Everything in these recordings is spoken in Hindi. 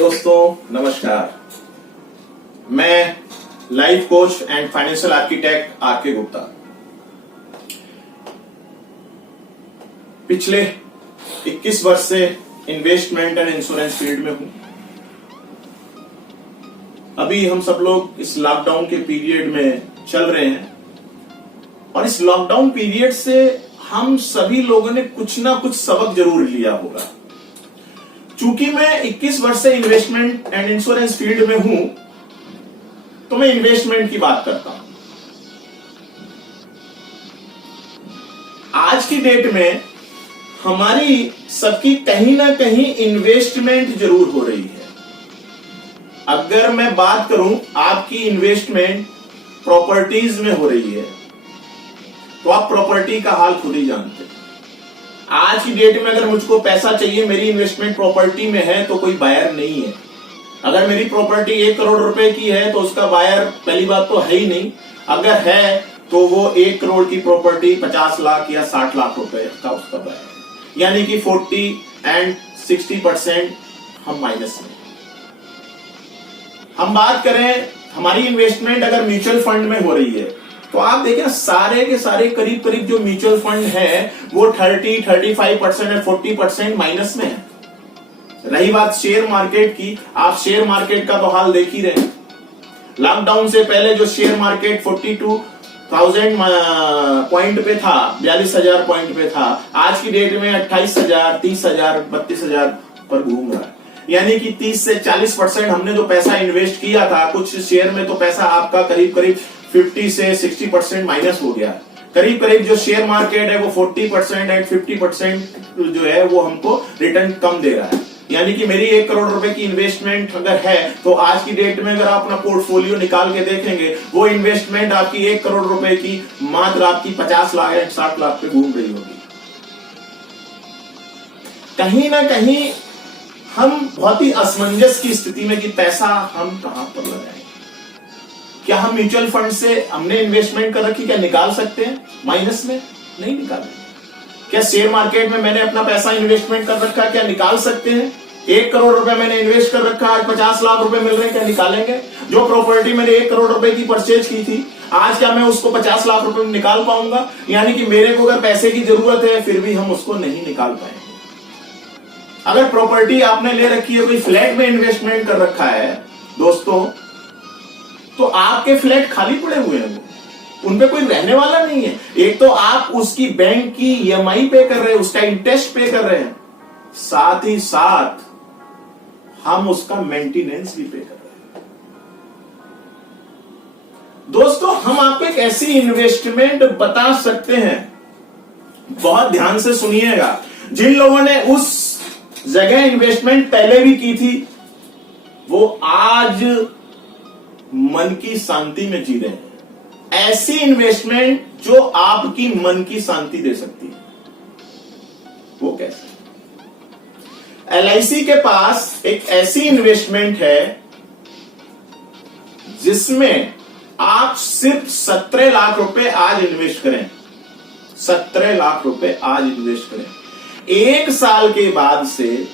दोस्तों नमस्कार। मैं life coach and financial architect R K. Gupta. पिछले 21 वर्ष से इन्वेस्टमेंट एंड इंश्योरेंस फील्ड में हूं। अभी हम सब लोग इस लॉकडाउन के पीरियड में चल रहे हैं और इस लॉकडाउन पीरियड से हम सभी लोगों ने कुछ ना कुछ सबक जरूर लिया होगा। चूंकि मैं 21 वर्ष से इन्वेस्टमेंट एंड इंश्योरेंस फील्ड में हूं तो मैं इन्वेस्टमेंट की बात करता हूं। आज की डेट में हमारी सबकी कहीं ना कहीं इन्वेस्टमेंट जरूर हो रही है। अगर मैं बात करूं आपकी इन्वेस्टमेंट प्रॉपर्टीज में हो रही है तो आप प्रॉपर्टी का हाल खुद ही जानते हैं। आज की डेट में अगर मुझको पैसा चाहिए, मेरी इन्वेस्टमेंट प्रॉपर्टी में है तो कोई बायर नहीं है। अगर मेरी प्रॉपर्टी 1 करोड़ रुपए की है तो उसका बायर पहली बात तो है ही नहीं। अगर है तो वो 1 करोड़ की प्रॉपर्टी 50 लाख या 60 लाख रुपए का उसका बायर, यानी कि 40 एंड 60% हम माइनस में। हम बात करें हमारी इन्वेस्टमेंट अगर म्यूचुअल फंड में हो रही है तो आप देखें सारे के सारे करीब करीब जो म्यूचुअल फंड है वो 30-35% और 40% माइनस में है। रही बात शेयर मार्केट की, आप शेयर मार्केट का तो हाल देख ही रहे हैं। लॉकडाउन से पहले जो शेयर मार्केट 42,000 पॉइंट पे था, 42,000 पॉइंट पे था, आज की डेट में 28,000, 30,000, 32,000 पर घूम रहा है। यानी कि 30 से 40% हमने जो पैसा इन्वेस्ट किया था कुछ शेयर में, तो पैसा आपका करीब करीब 50 से 60% माइनस हो गया। करीब करीब जो शेयर मार्केट है वो 40% एंड 50% जो है वो हमको रिटर्न कम दे रहा है। यानी कि मेरी 1 करोड़ रुपए की इन्वेस्टमेंट अगर है तो आज की डेट में अगर आप अपना पोर्टफोलियो निकाल के देखेंगे वो इन्वेस्टमेंट आपकी 1 करोड़ रुपए की मात्र आपकी 50 लाख या 60 लाख पे घूम रही होगी। कहीं ना कहीं हम बहुत ही असमंजस की स्थिति में कि पैसा हम कहां पर लगाएं। क्या हम म्यूचुअल फंड से हमने इन्वेस्टमेंट कर रखी, क्या निकाल सकते हैं माइनस में? नहीं निकालेंगे। क्या शेयर मार्केट में मैंने अपना पैसा इन्वेस्टमेंट कर रखा है, क्या निकाल सकते हैं? 1 करोड़ रुपए मैंने इन्वेस्ट कर रखा है, आज 50 लाख रुपए मिल रहे हैं, क्या निकालेंगे? जो प्रॉपर्टी मैंने 1 करोड़ रुपए की परचेज की थी, आज क्या मैं उसको 50 लाख रुपए में निकाल पाऊंगा? यानी कि मेरे को अगर पैसे की जरूरत है फिर भी हम उसको नहीं निकाल पाएंगे। अगर प्रॉपर्टी आपने ले रखी है, कोई फ्लैट में इन्वेस्टमेंट कर रखा है दोस्तों, तो आपके फ्लैट खाली पड़े हुए हैं, वो उनपे कोई रहने वाला नहीं है। एक तो आप उसकी बैंक की ईएमआई पे कर रहे हैं, उसका इंटरेस्ट पे कर रहे हैं, साथ ही साथ हम उसका मेंटेनेंस भी पे कर रहे हैं। दोस्तों हम आपको एक ऐसी इन्वेस्टमेंट बता सकते हैं, बहुत ध्यान से सुनिएगा। जिन लोगों ने उस जगह इन्वेस्टमेंट पहले भी की थी वो आज मन की शांति में जी रहे हैं। ऐसी इन्वेस्टमेंट जो आपकी मन की शांति दे सकती है, वो कैसे? LIC के पास एक ऐसी इन्वेस्टमेंट है जिसमें आप सिर्फ 17 लाख रुपए आज इन्वेस्ट करें, 17 लाख रुपए आज इन्वेस्ट करें, 1 साल के बाद से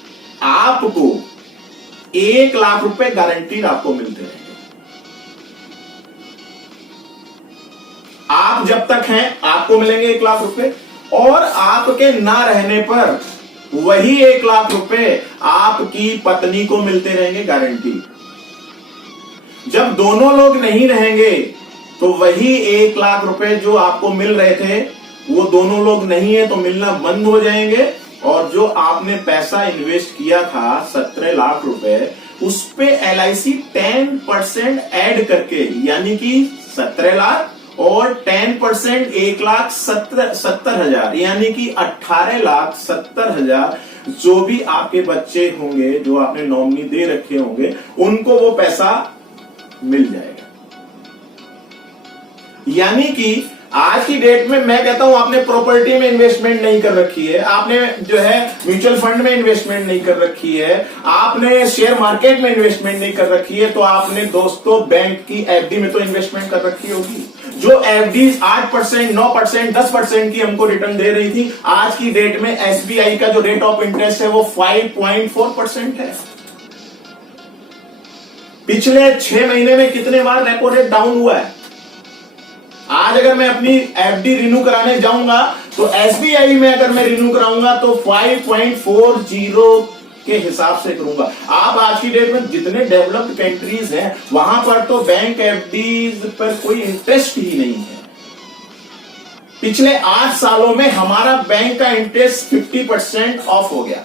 आपको 1 लाख रुपए गारंटीड आपको मिलते रहेंगे। आप जब तक हैं आपको मिलेंगे 1 लाख रुपए, और आपके ना रहने पर वही 1 लाख रुपए आपकी पत्नी को मिलते रहेंगे गारंटी। जब दोनों लोग नहीं रहेंगे तो वही 1 लाख रुपए जो आपको मिल रहे थे वो दोनों लोग नहीं है तो मिलना बंद हो जाएंगे, और जो आपने पैसा इन्वेस्ट किया था 17 लाख रुपए, उस पे LIC 10% ऐड करके, यानी कि 17 लाख और 10% 1,70,000 यानी कि 18,70,000 जो भी आपके बच्चे होंगे, जो आपने नॉमिनी दे रखे होंगे, उनको वो पैसा मिल जाएगा। यानी कि आज की डेट में मैं कहता हूं आपने प्रॉपर्टी में इन्वेस्टमेंट नहीं कर रखी है, आपने जो है म्यूचुअल फंड में इन्वेस्टमेंट नहीं कर रखी है, आपने शेयर मार्केट में इन्वेस्टमेंट नहीं कर रखी है, तो आपने दोस्तों बैंक की FD में तो इन्वेस्टमेंट कर रखी होगी। जो FD 8%, 9%, 10% की हमको रिटर्न दे रही थी, आज की डेट में SBI का जो रेट ऑफ इंटरेस्ट है वो 5.4% है। पिछले 6 महीने में कितने बार रेपो रेट डाउन हुआ है? आज अगर मैं अपनी एफडी रिन्यू कराने जाऊंगा तो एसबीआई में अगर मैं रिन्यू कराऊंगा तो 5.40 के हिसाब से करूंगा। आप आज की डेट में जितने डेवलप्ड कंट्रीज हैं वहां पर तो बैंक एफडीज पर कोई इंटरेस्ट ही नहीं है। पिछले 8 सालों में हमारा बैंक का इंटरेस्ट 50% ऑफ हो गया,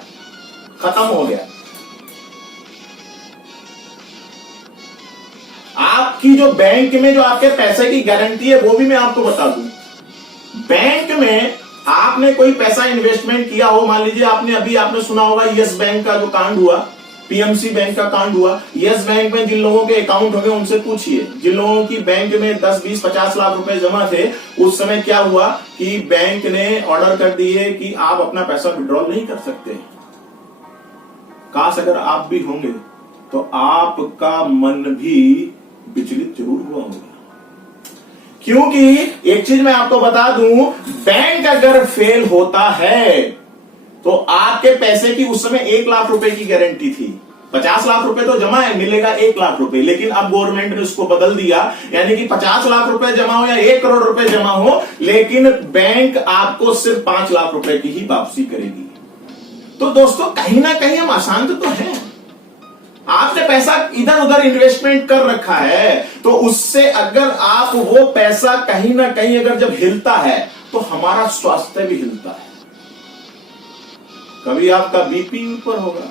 खत्म हो गया। आपकी जो बैंक में जो आपके पैसे की गारंटी है वो भी मैं आपको बता दूं। बैंक में आपने कोई पैसा इन्वेस्टमेंट किया हो, मान लीजिए आपने सुना होगा यस बैंक का जो कांड हुआ, पीएमसी बैंक का कांड हुआ। यस बैंक में जिन लोगों के अकाउंट होंगे उनसे पूछिए, जिन लोगों की बैंक में 10, 20, 50 लाख रुपए जमा थे, उस समय क्या हुआ कि बैंक ने ऑर्डर कर दिए कि आप अपना पैसा विड्रॉल नहीं कर सकते। काश अगर आप भी होंगे तो आपका मन भी विचलित जरूर हुआ होगा, क्योंकि एक चीज मैं आपको बता दूं, बैंक अगर फेल होता है तो आपके पैसे की उस समय 1 लाख रुपए की गारंटी थी। 50 लाख रुपए तो जमा है, मिलेगा 1 लाख रुपए, लेकिन अब गवर्नमेंट ने उसको बदल दिया, यानी कि 50 लाख रुपए जमा हो या 1 करोड़ रुपए जमा हो, लेकिन बैंक आपको सिर्फ 5 लाख रुपए की ही वापसी करेगी। तो दोस्तों कहीं ना कहीं हम अशांत तो हैं। आपने पैसा इधर उधर इन्वेस्टमेंट कर रखा है तो उससे अगर आप वो पैसा कहीं ना कहीं अगर जब हिलता है तो हमारा स्वास्थ्य भी हिलता है। कभी आपका बीपी ऊपर होगा,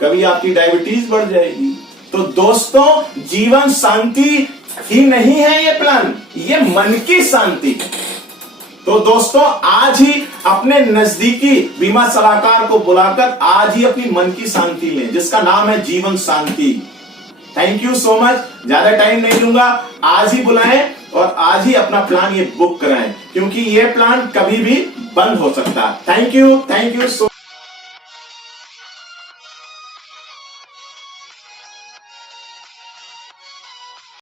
कभी आपकी डायबिटीज बढ़ जाएगी। तो दोस्तों जीवन शांति ही नहीं है ये प्लान, ये मन की शांति। तो दोस्तों आज ही अपने नजदीकी बीमा सलाहकार को बुलाकर आज ही अपनी मन की शांति लें, जिसका नाम है Jeevan Shanti. Thank you so much. ज्यादा टाइम नहीं लूंगा, आज ही बुलाएं और आज ही अपना प्लान ये बुक कराएं, क्योंकि ये प्लान कभी भी बंद हो सकता है। Thank you so